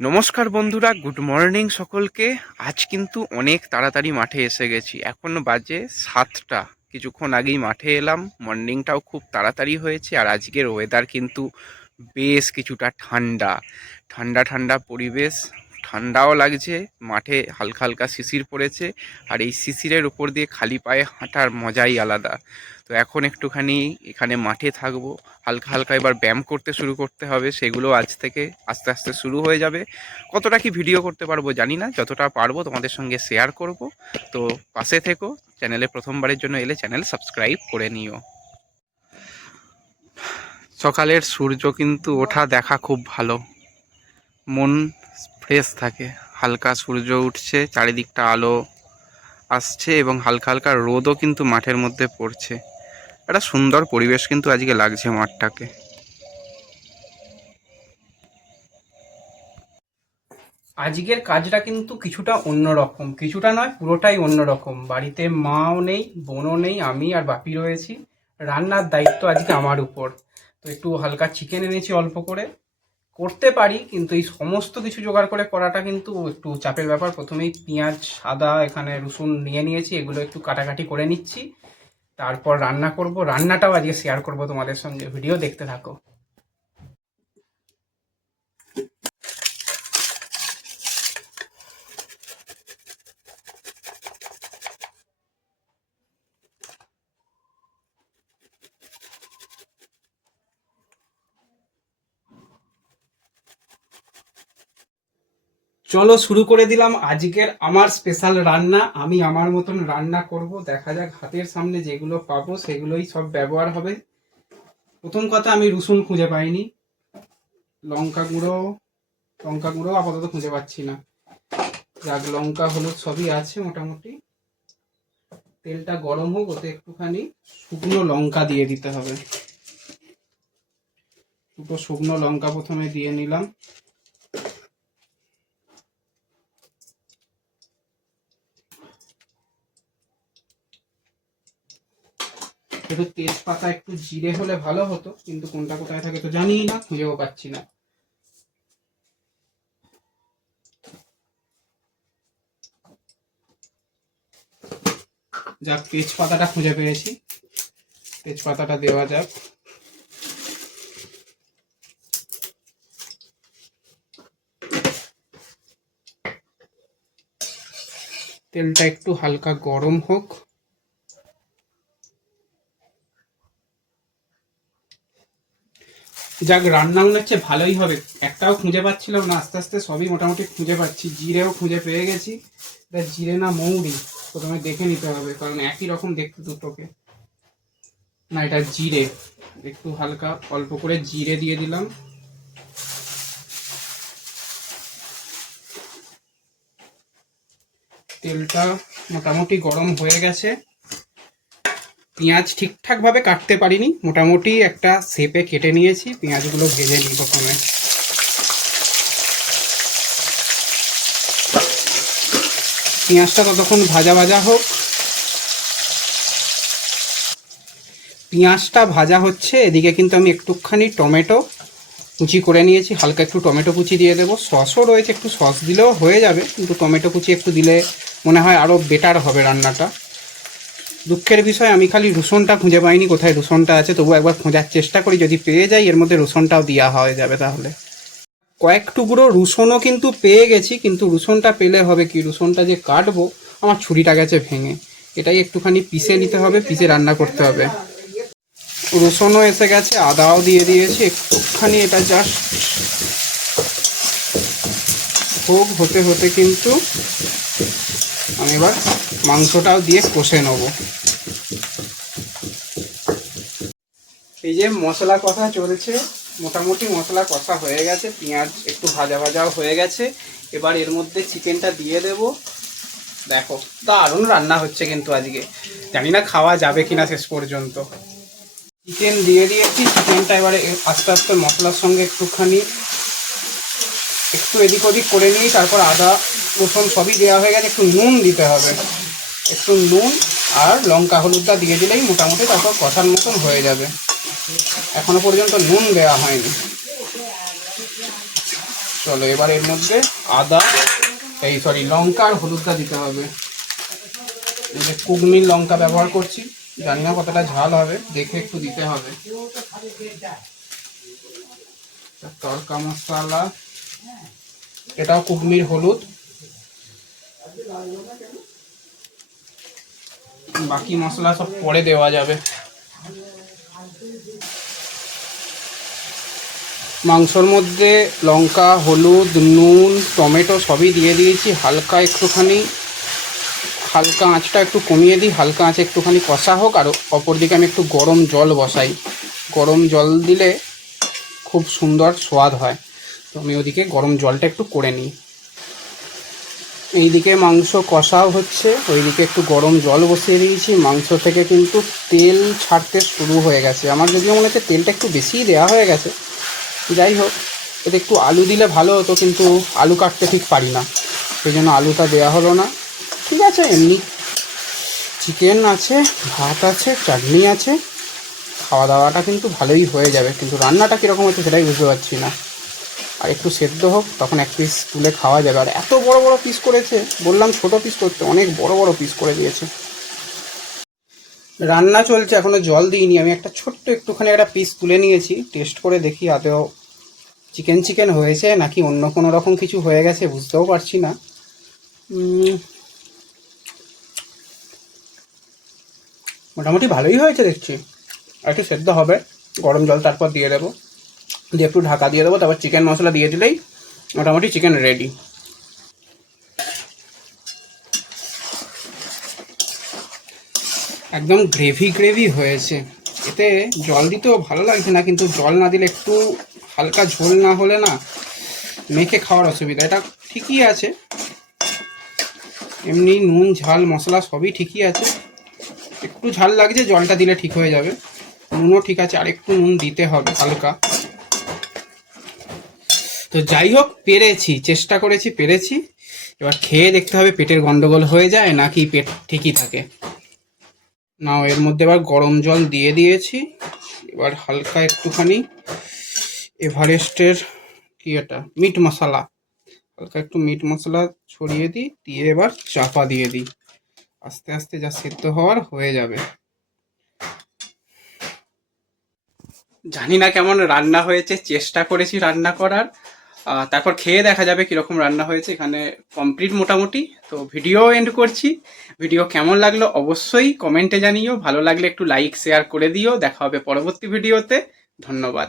নমস্কার বন্ধুরা, good morning সকলকে। আজ কিন্তু অনেক তাড়াতাড়ি মাঠে এসে গেছি। এখন বাজে 7টা। কিছুক্ষণ আগেই মাঠে এলাম। মর্নিংটাও খুব তাড়াতাড়ি হয়েছে। আর আজকের ওয়েদার কিন্তু বেশ কিছুটা ঠান্ডা ঠান্ডা ঠান্ডা পরিবেশ। ঠান্ডাও লাগছে, মাঠে হালকা হালকা শিশির পড়েছে। আর এই শিশিরের উপর দিয়ে খালি পায়ে হাঁটার মজাই আলাদা। তো এখন একটুখানি এখানে মাঠে থাকবো। হালকা হালকা এবার ব্যায়াম করতে শুরু করতে হবে, সেগুলো আজ থেকে আস্তে আস্তে শুরু হয়ে যাবে। কতটা কি ভিডিও করতে পারবো জানি না, যতটা পারবো তোমাদের সঙ্গে শেয়ার করব। তো পাশে থেকো। চ্যানেলে প্রথমবারের জন্য এলে চ্যানেল সাবস্ক্রাইব করে নিও। সকালের সূর্য কিন্তু ওঠা দেখা খুব ভালো, মন ফ্রেশ থাকে। হালকা সূর্য উঠছে, চারিদিকটা আলো আসছে এবং হালকা হালকা রোদও কিন্তু মাঠের মধ্যে পড়ছে। একটা সুন্দর পরিবেশ কিন্তু আজকে লাগছে মাঠটাকে। আজকের কাজটা কিন্তু কিছুটা অন্যরকম, কিছুটা নয় পুরোটাই অন্যরকম। বাড়িতে মাও নেই, বোনও নেই, আমি আর বাপি রয়েছি। রান্নার দায়িত্ব আজকে আমার উপর। তো একটু হালকা চিকেন এনেছি অল্প করে। করতে পারি, কিন্তু এই সমস্ত কিছু জোগাড় করে করাটা কিন্তু একটু চাপের ব্যাপার। প্রথমেই পেঁয়াজ, আদা, এখানে রসুন নিয়ে নিয়েছি, এগুলো একটু কাটাকাটি করে নিচ্ছি। তারপর রান্না করব। রান্নাটাও আজকে শেয়ার করব তোমাদের সঙ্গে, ভিডিও দেখতে থাকো। চলো শুরু করে দিলাম আজকের আমার স্পেশাল রান্না। আমি আমার মতন রান্না করব, দেখা যাক। হাতের সামনে যেগুলো পাবো সেগুলোই সব ব্যবহার হবে। প্রথম কথা, আমি রসুন খুঁজে পাইনি। লঙ্কা গুঁড়ো, লঙ্কা গুঁড়ো আপাতত খুঁজে পাচ্ছি না। যাক, লঙ্কা হলুদ সবই আছে মোটামুটি। তেলটা গরম হোক, ওতে একটুখানি শুকনো লঙ্কা দিয়ে দিতে হবে। দুটো শুকনো লঙ্কা প্রথমে দিয়ে নিলাম। একটু তেজপাতা, একটু জিরে হলে ভালো হতো, কিন্তু কোনটা কোথায় থাকে তো জানিই না, খুঁজেও পাচ্ছি না। যাক, তেজপাতাটা খুঁজে পেয়েছি, তেজপাতাটা দেওয়া যাক। তেলটা একটু হালকা গরম হোক। যাক, রান্না মনে হচ্ছে ভালোই হবে। একটাও খুঁজে পাচ্ছিলাম না, আস্তে আস্তে সবই মোটামুটি খুঁজে পাচ্ছি। জিরেও খুঁজে পেয়ে গেছি। এটা জিরে না মৌরি, প্রথমে দেখে নিতে হবে, কারণ একই রকম দেখতে দুটোকে। না, এটা জিরে। একটু হালকা অল্প করে জিরে দিয়ে দিলাম। তেলটা মোটামুটি গরম হয়ে গেছে। পেঁয়াজ ঠিকঠাক ভাবে কাটতে পারিনি, মোটামুটি একটা শেপে কেটে নিয়েছি। পেঁয়াজগুলো ভেজে নিই প্রথমে। পেঁয়াজটা ততক্ষণ ভাজা ভাজা হোক। পেঁয়াজটা ভাজা হচ্ছে, এদিকে কিন্তু আমি একটুখানি টমেটো কুচি করে নিয়েছি। হালকা একটু টমেটো কুচি দিয়ে দেবো। সসও রয়েছে, একটু সস দিলেও হয়ে যাবে, কিন্তু টমেটো কুচি একটু দিলে মনে হয় আরও বেটার হবে রান্নাটা। দুঃখের বিষয়, আমি খালি রসুনটা খুঁজে পাইনি, কোথায় রসুনটা আছে। তবু একবার খোঁজার চেষ্টা করি, যদি পেয়ে যাই এর মধ্যে রসুনটাও দেওয়া হয়ে যাবে তাহলে। কয়েক টুকরো রসুনও কিন্তু পেয়ে গেছি, কিন্তু রসুনটা পেলে হবে কি, রসুনটা যে কাটবো আমার ছুরিটা গেছে ভেঙে। এটাই একটুখানি পিষে নিতে হবে, পিষে রান্না করতে হবে। রসুনও এসে গেছে, আদাও দিয়ে দিয়েছি একটুখানি। এটা জাস্ট হোক, হতে হতে কিন্তু আমি এবার মাংসটাও দিয়ে কষে নেব। এই যে মশলা কষা চলছে, মোটামুটি মশলা কষা হয়ে গেছে, পেঁয়াজ একটু ভাজা ভাজাও হয়ে গেছে। এবার এর মধ্যে চিকেনটা দিয়ে দেব। দেখো, দারুণ রান্না হচ্ছে কিন্তু আজকে। জানি না খাওয়া যাবে কিনা শেষ পর্যন্ত। চিকেন দিয়ে দিয়েছি। চিকেনটা এবারে আস্তে আস্তে মশলার সঙ্গে একটুখানি একটু এদিক ওদিক করে নিই। তারপর আদা রসুন সবই দেওয়া হয়ে গেছে, একটু নুন দিতে হবে। একটু নুন আর লঙ্কা হলুদটা দিয়ে দিলেই মোটামুটি তারপর কষার মতন হয়ে যাবে। এখনো পর্যন্ত নুন দেওয়া হয়নি। চলো এবার এর মধ্যে আদা লঙ্কা আর হলুদটা দিতে হবে। এই যে কুগমির লঙ্কা ব্যবহার করছি, জানি না কতটা ঝাল হবে, দেখে একটু দিতে হবে। তড়কা মশলা, এটাও কুগমির হলুদ। বাকি মশলা সব পরে দেওয়া যাবে। মাংসর মধ্যে লঙ্কা, হলুদ, নুন, টমেটো সবই দিয়ে দিয়েছি। হালকা আঁচটা একটু কমিয়ে দিই, হালকা আঁচে একটুখানি কষা হোক। আর অপরদিকে আমি একটু গরম জল বসাই। গরম জল দিলে খুব সুন্দর স্বাদ হয়, তো আমি ওদিকে গরম জলটা একটু করে নিই। এইদিকে মাংস কষাও হচ্ছে, ওইদিকে একটু গরম জল বসিয়ে দিয়েছি। মাংস থেকে কিন্তু তেল ছাড়তে শুরু হয়ে গেছে। আমার যদিও মনে হচ্ছে তেলটা একটু বেশিই দেওয়া হয়ে গেছে। যাই হোক, এতে একটু আলু দিলে ভালো হতো, কিন্তু আলু কাটতে ঠিক পারি না, সেই জন্য আলুটা দেওয়া হলো না। ঠিক আছে, এমনি চিকেন আছে, ভাত আছে, চাটনি আছে, খাওয়া দাওয়াটা কিন্তু ভালোই হয়ে যাবে। কিন্তু রান্নাটা কীরকম হচ্ছে সেটাই বুঝতে পারছি না। আর একটু সেদ্ধ হোক, তখন এক পিস তুলে খাওয়া যাবে। আর এত বড় বড় পিস করেছে, বললাম ছোট পিস করতে, অনেক বড় বড় পিস করে দিয়েছে। রান্না চলছে, এখনো জল দিইনি। আমি একটা ছোট্ট একটুখানি একটা পিস তুলে নিয়েছি, টেস্ট করে দেখি আদৌ চিকেন হয়েছে নাকি অন্য কোনো রকম কিছু হয়ে গেছে, বুঝতেও পারছি না। মোটামুটি ভালোই হয়েছে দেখছি। আর একটু সেদ্ধ হবে, গরম জল তারপর দিয়ে দেবো, দিয়ে একটু ঢাকা দিয়ে দেবো, তারপর চিকেন মশলা দিয়ে দিলেই মোটামুটি চিকেন রেডি। একদম গ্রেভি হয়েছে। এতে জল দিতেও ভালো লাগছে না, কিন্তু জল না দিলে, একটু হালকা ঝোল না হলে না মেখে খাওয়ার অসুবিধা। এটা ঠিকই আছে, এমনি নুন ঝাল মশলা সবই ঠিকই আছে। একটু ঝাল লাগছে, জলটা দিলে ঠিক হয়ে যাবে। নুনও ঠিক আছে, আর একটু নুন দিতে হবে হালকা। তো যাই হোক, পেরেছি, চেষ্টা করেছি, পেরেছি। এবার খেয়ে দেখতে হবে পেটের গন্ডগোল হয়ে যায় নাকি পেট ঠিকই থাকে। নাও, এর মধ্যে এবার গরম জল দিয়ে দিয়েছি। এবার হালকা একটুখানি এভারেস্টের এটা মিট মশলা, হালকা একটু মিট মশলা ছড়িয়ে দিই, দিয়ে এবার চাপা দিয়ে দিই। আস্তে আস্তে যা সেদ্ধ হওয়ার হয়ে যাবে। জানি না কেমন রান্না হয়েছে, চেষ্টা করেছি রান্না করার, তারপর খেয়ে দেখা যাবে কীরকম রান্না হয়েছে। এখানে কমপ্লিট মোটামুটি। তো ভিডিও এন্ড করছি। ভিডিও কেমন লাগলো অবশ্যই কমেন্টে জানিও, ভালো লাগলে একটু লাইক শেয়ার করে দিও। দেখা হবে পরবর্তী ভিডিওতে। ধন্যবাদ।